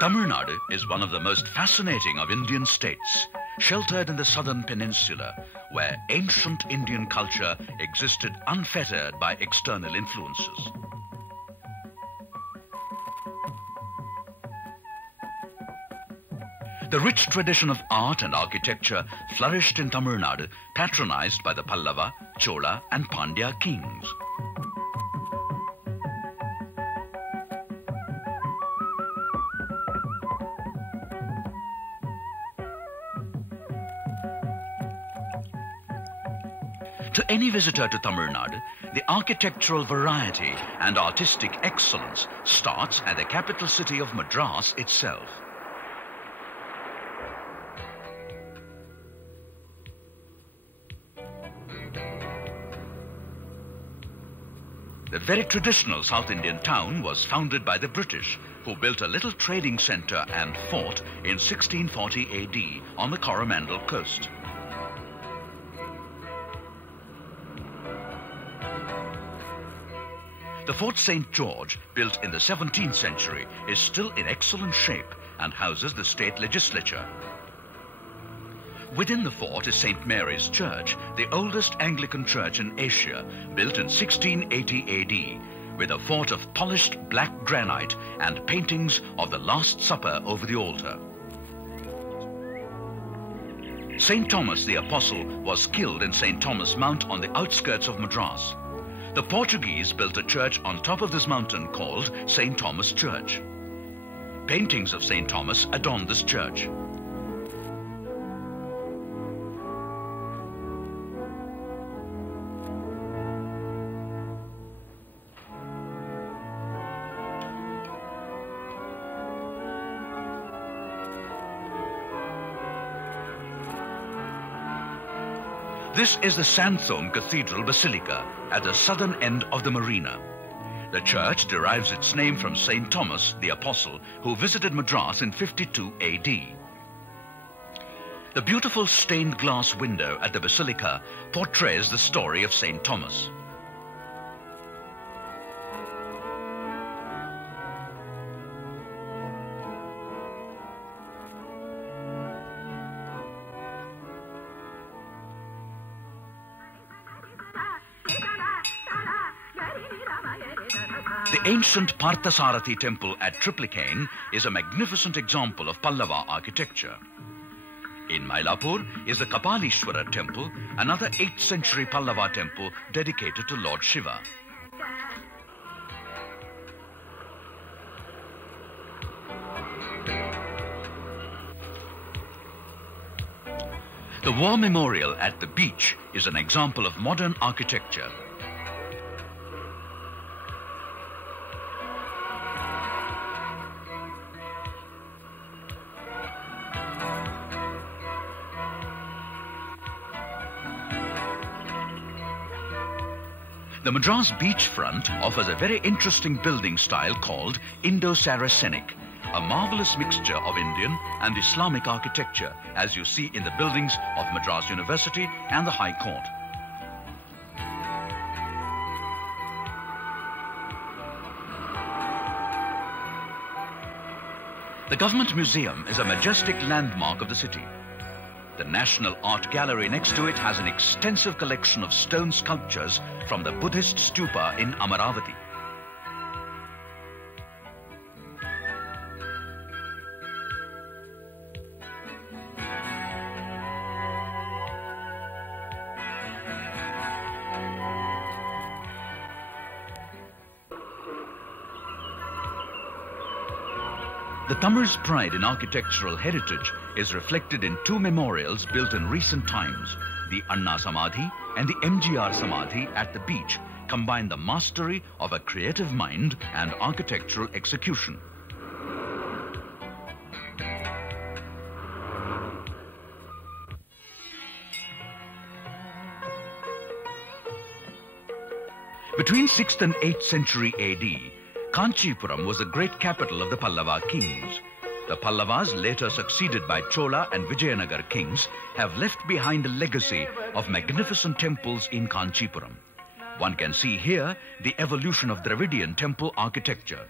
Tamil Nadu is one of the most fascinating of Indian states, sheltered in the southern peninsula, where ancient Indian culture existed unfettered by external influences. The rich tradition of art and architecture flourished in Tamil Nadu, patronized by the Pallava, Chola and Pandya kings. To any visitor to Tamil Nadu, the architectural variety and artistic excellence starts at the capital city of Madras itself. The very traditional South Indian town was founded by the British, who built a little trading center and fort in 1640 AD on the Coromandel coast. The Fort St. George, built in the 17th century, is still in excellent shape and houses the state legislature. Within the fort is St. Mary's Church, the oldest Anglican church in Asia, built in 1680 AD, with a fort of polished black granite and paintings of the Last Supper over the altar. St. Thomas the Apostle was killed in St. Thomas Mount on the outskirts of Madras. The Portuguese built a church on top of this mountain called St. Thomas Church. Paintings of St. Thomas adorn this church. This is the Sandstone Cathedral Basilica at the southern end of the marina. The church derives its name from St. Thomas the Apostle, who visited Madras in 52 AD. The beautiful stained glass window at the basilica portrays the story of St. Thomas. The ancient Parthasarathi temple at Triplicane is a magnificent example of Pallava architecture. In Mylapore is the Kapalishwara temple, another 8th century Pallava temple dedicated to Lord Shiva. The War Memorial at the beach is an example of modern architecture. The Madras beachfront offers a very interesting building style called Indo-Saracenic, a marvelous mixture of Indian and Islamic architecture, as you see in the buildings of Madras University and the High Court. The Government Museum is a majestic landmark of the city. The National Art Gallery next to it has an extensive collection of stone sculptures from the Buddhist stupa in Amaravati. The Tamil's pride in architectural heritage is reflected in two memorials built in recent times. The Anna Samadhi and the MGR Samadhi at the beach combine the mastery of a creative mind and architectural execution. Between 6th and 8th century AD, Kanchipuram was the great capital of the Pallava kings. The Pallavas, later succeeded by Chola and Vijayanagar kings, have left behind a legacy of magnificent temples in Kanchipuram. One can see here the evolution of Dravidian temple architecture.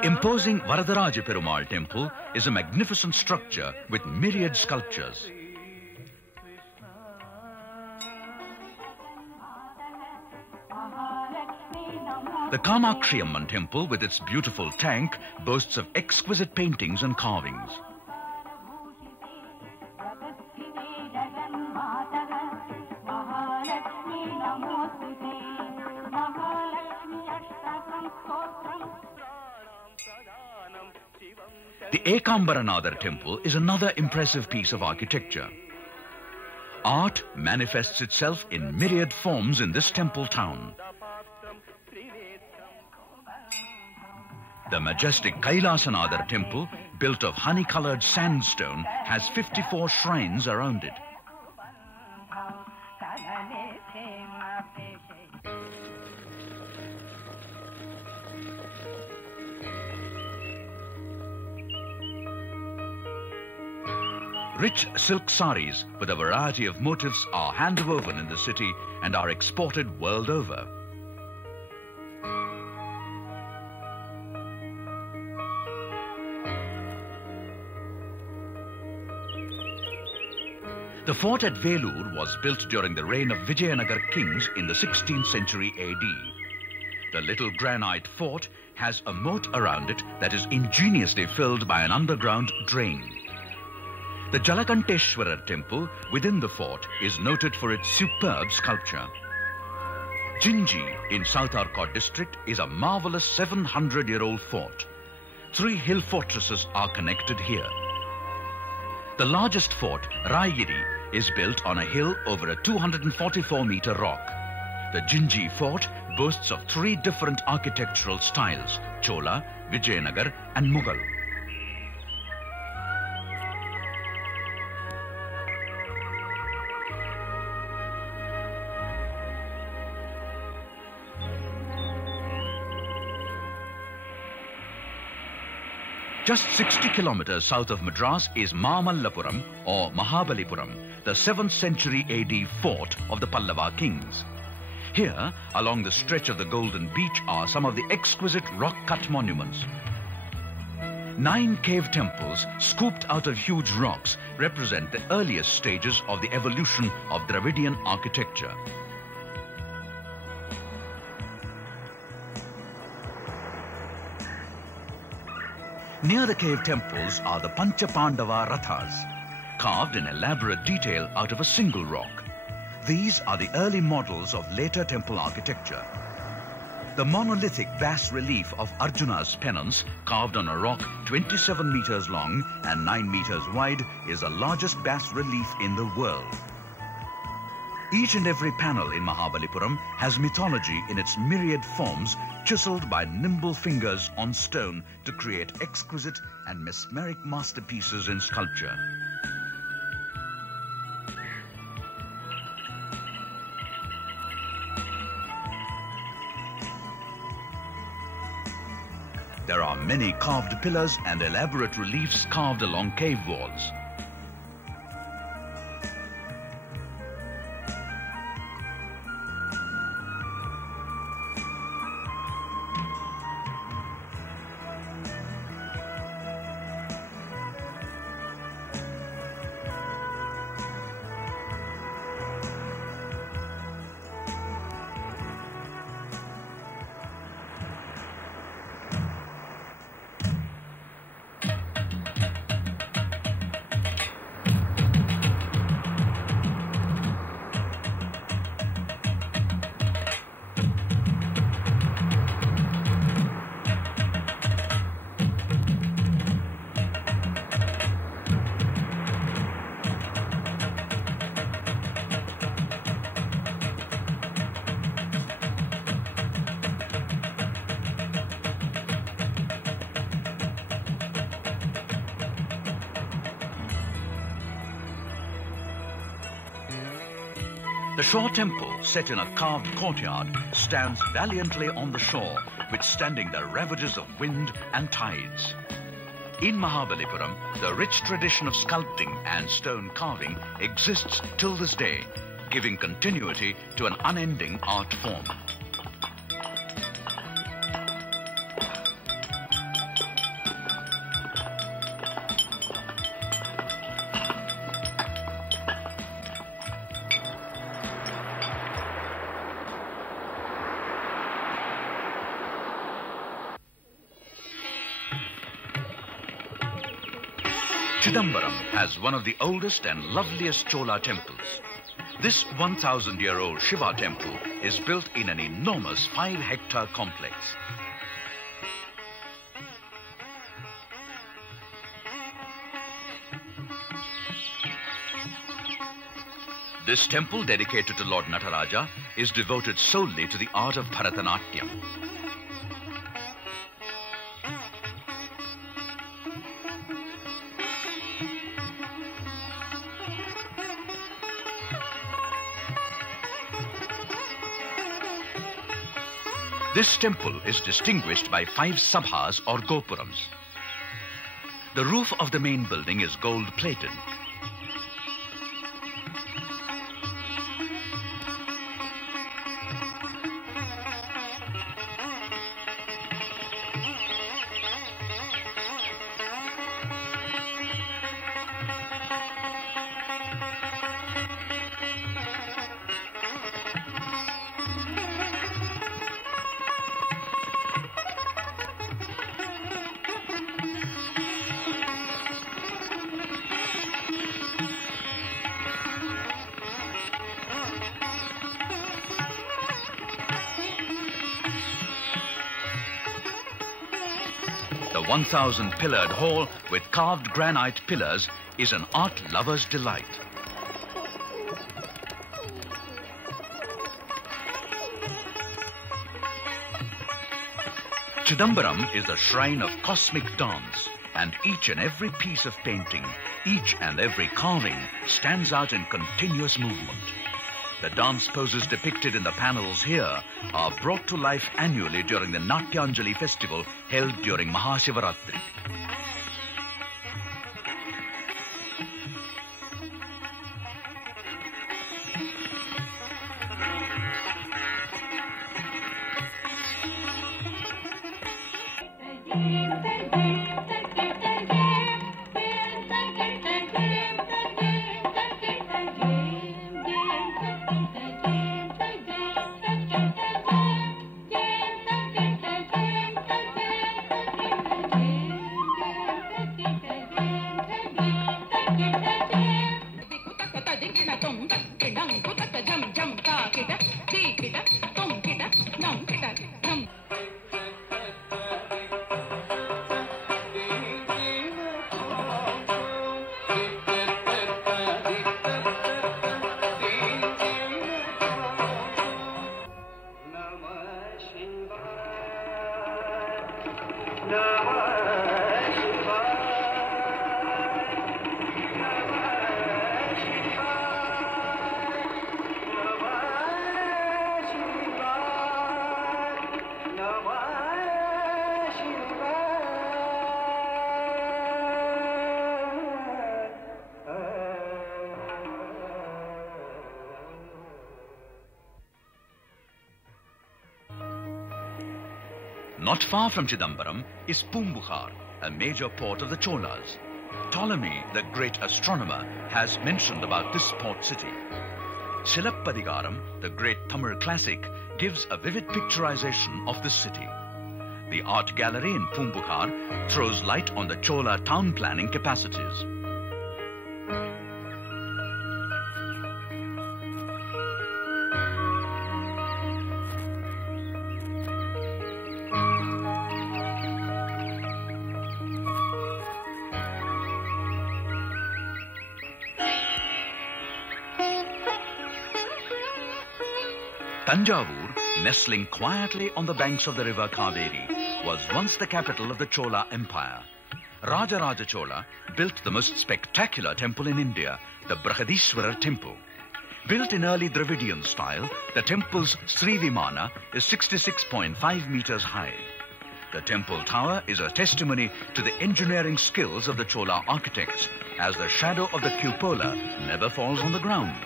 The imposing Varadaraja Perumal temple is a magnificent structure with myriad sculptures. The Kamakshi Amman temple, with its beautiful tank, boasts of exquisite paintings and carvings. The Ekambaranadar temple is another impressive piece of architecture. Art manifests itself in myriad forms in this temple town. The majestic Kailasanadar temple, built of honey-colored sandstone, has 54 shrines around it. Rich silk saris with a variety of motifs are hand-woven in the city and are exported world over. The fort at Velur was built during the reign of Vijayanagar kings in the 16th century AD. The little granite fort has a moat around it that is ingeniously filled by an underground drain. The Jalakanteshwarar temple within the fort is noted for its superb sculpture. Jinji in South Arcot district is a marvelous 700-year-old fort. 3 hill fortresses are connected here. The largest fort, Raigiri, is built on a hill over a 244-meter rock. The Jinji fort boasts of 3 different architectural styles: Chola, Vijayanagar and Mughal. Just 60 kilometers south of Madras is Mamallapuram or Mahabalipuram, the 7th century AD fort of the Pallava kings. Here, along the stretch of the Golden Beach, are some of the exquisite rock-cut monuments. 9 cave temples scooped out of huge rocks represent the earliest stages of the evolution of Dravidian architecture. Near the cave temples are the Pancha Pandava Rathas, carved in elaborate detail out of a single rock. These are the early models of later temple architecture. The monolithic bas-relief of Arjuna's penance, carved on a rock 27 meters long and 9 meters wide, is the largest bas-relief in the world. Each and every panel in Mahabalipuram has mythology in its myriad forms, chiseled by nimble fingers on stone to create exquisite and mesmeric masterpieces in sculpture. There are many carved pillars and elaborate reliefs carved along cave walls. The shore temple, set in a carved courtyard, stands valiantly on the shore, withstanding the ravages of wind and tides. In Mahabalipuram, the rich tradition of sculpting and stone carving exists till this day, giving continuity to an unending art form. Chidambaram has one of the oldest and loveliest Chola temples. This 1,000-year-old Shiva temple is built in an enormous 5-hectare complex. This temple, dedicated to Lord Nataraja, is devoted solely to the art of Bharatanatyam. This temple is distinguished by 5 sabhas or gopurams. The roof of the main building is gold-plated. The 1,000-pillared hall with carved granite pillars is an art lover's delight. Chidambaram is the shrine of cosmic dance, and each and every piece of painting, each and every carving stands out in continuous movement. The dance poses depicted in the panels here are brought to life annually during the Natyanjali festival held during Mahashivaratri. Not far from Chidambaram is Pumbukhar, a major port of the Cholas. Ptolemy, the great astronomer, has mentioned about this port city. Silappadigaram, the great Tamil classic, gives a vivid picturization of the city. The art gallery in Pumbukhar throws light on the Chola town planning capacities. Tanjavur, nestling quietly on the banks of the river Kaveri, was once the capital of the Chola Empire. Rajaraja Chola built the most spectacular temple in India, the Brihadishwara temple. Built in early Dravidian style, the temple's Sri Vimana is 66.5 meters high. The temple tower is a testimony to the engineering skills of the Chola architects, as the shadow of the cupola never falls on the ground.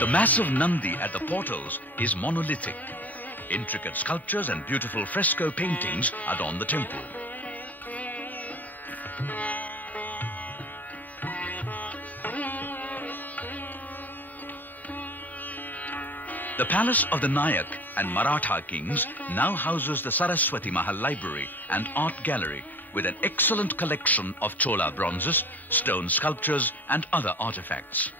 The massive Nandi at the portals is monolithic. Intricate sculptures and beautiful fresco paintings adorn the temple. The palace of the Nayak and Maratha kings now houses the Saraswati Mahal Library and Art Gallery with an excellent collection of Chola bronzes, stone sculptures and other artifacts.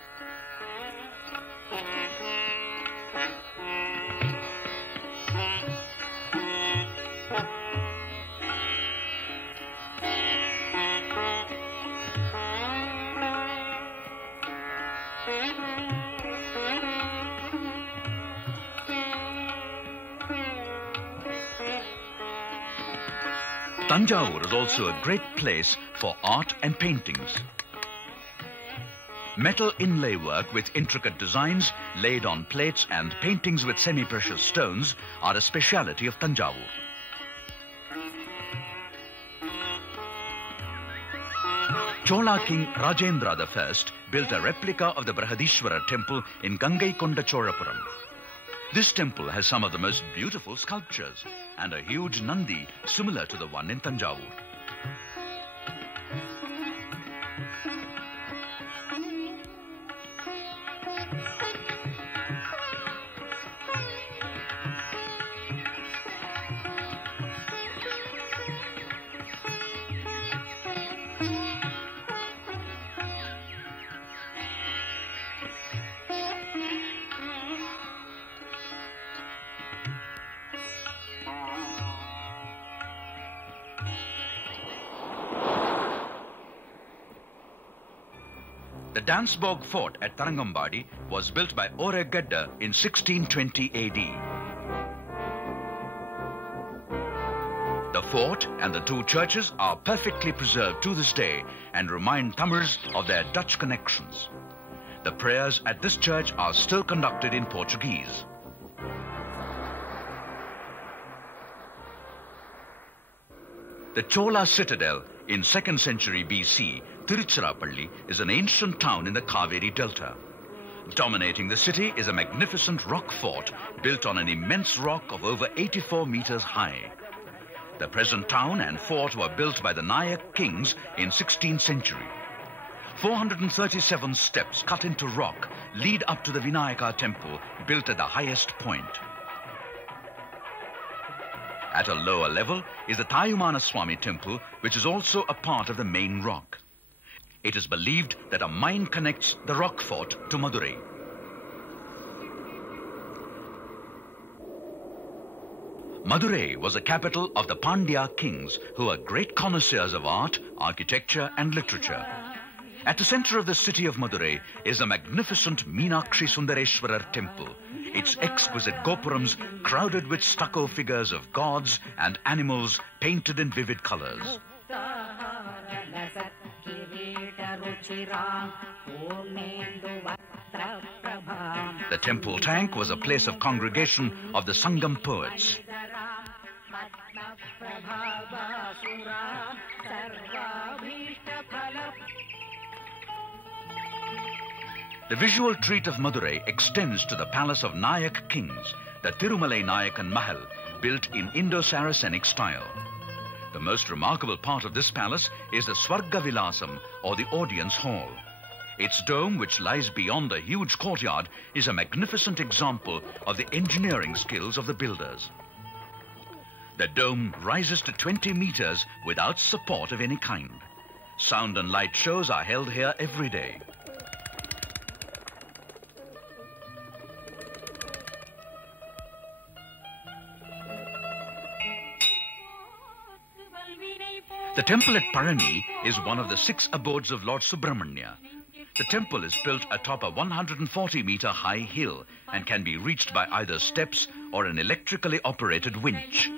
Tanjavur is also a great place for art and paintings. Metal inlay work with intricate designs laid on plates and paintings with semi-precious stones are a speciality of Tanjavur. Chola King Rajendra I built a replica of the Brihadishwara temple in Gangaikonda Cholapuram. This temple has some of the most beautiful sculptures and a huge Nandi similar to the one in Tanjavur. The Dansborg fort at Tarangambadi was built by Oregadda in 1620 AD. The fort and the two churches are perfectly preserved to this day and remind Tamils of their Dutch connections. The prayers at this church are still conducted in Portuguese. The Chola citadel in 2nd century BC, Tiruchirappalli, is an ancient town in the Kaveri Delta. Dominating the city is a magnificent rock fort built on an immense rock of over 84 meters high. The present town and fort were built by the Nayak kings in 16th century. 437 steps cut into rock lead up to the Vinayaka temple built at the highest point. At a lower level is the Thayumana Swami temple, which is also a part of the main rock. It is believed that a mine connects the rock fort to Madurai. Madurai was the capital of the Pandya kings, who were great connoisseurs of art, architecture and literature. At the center of the city of Madurai is the magnificent Meenakshi Sundareshwarar temple, its exquisite gopurams crowded with stucco figures of gods and animals painted in vivid colors. The temple tank was a place of congregation of the Sangam poets. The visual treat of Madurai extends to the palace of Nayak kings, the Tirumalai Nayakan Mahal, built in Indo-Saracenic style. The most remarkable part of this palace is the Swarga Vilasam, or the audience hall. Its dome, which lies beyond a huge courtyard, is a magnificent example of the engineering skills of the builders. The dome rises to 20 meters without support of any kind. Sound and light shows are held here every day. The temple at Parani is one of the 6 abodes of Lord Subramanya. The temple is built atop a 140-meter high hill and can be reached by either steps or an electrically operated winch.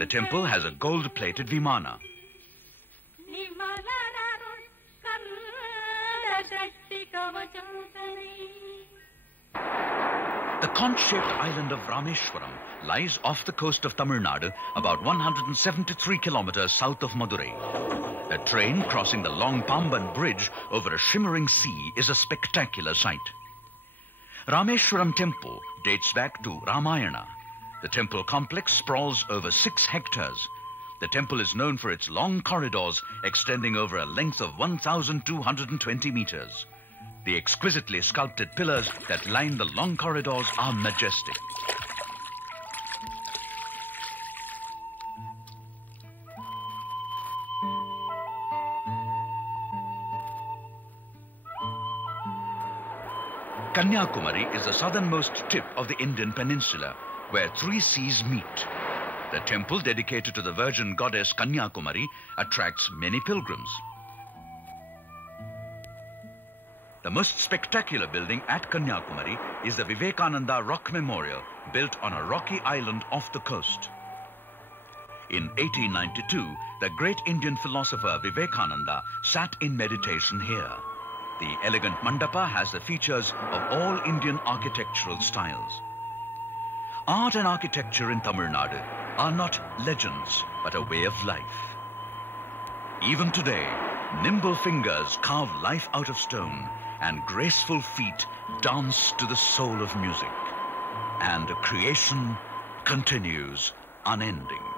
The temple has a gold-plated vimana. The conch-shaped island of Rameshwaram lies off the coast of Tamil Nadu, about 173 kilometers south of Madurai. A train crossing the long Pamban bridge over a shimmering sea is a spectacular sight. Rameshwaram temple dates back to Ramayana. The temple complex sprawls over 6 hectares. The temple is known for its long corridors extending over a length of 1,220 meters. The exquisitely sculpted pillars that line the long corridors are majestic. Kanyakumari is the southernmost tip of the Indian peninsula, where three seas meet. The temple dedicated to the virgin goddess Kanyakumari attracts many pilgrims. The most spectacular building at Kanyakumari is the Vivekananda Rock Memorial, built on a rocky island off the coast. In 1892, the great Indian philosopher Vivekananda sat in meditation here. The elegant mandapa has the features of all Indian architectural styles. Art and architecture in Tamil Nadu are not legends, but a way of life. Even today, nimble fingers carve life out of stone, and graceful feet dance to the soul of music. And creation continues unending.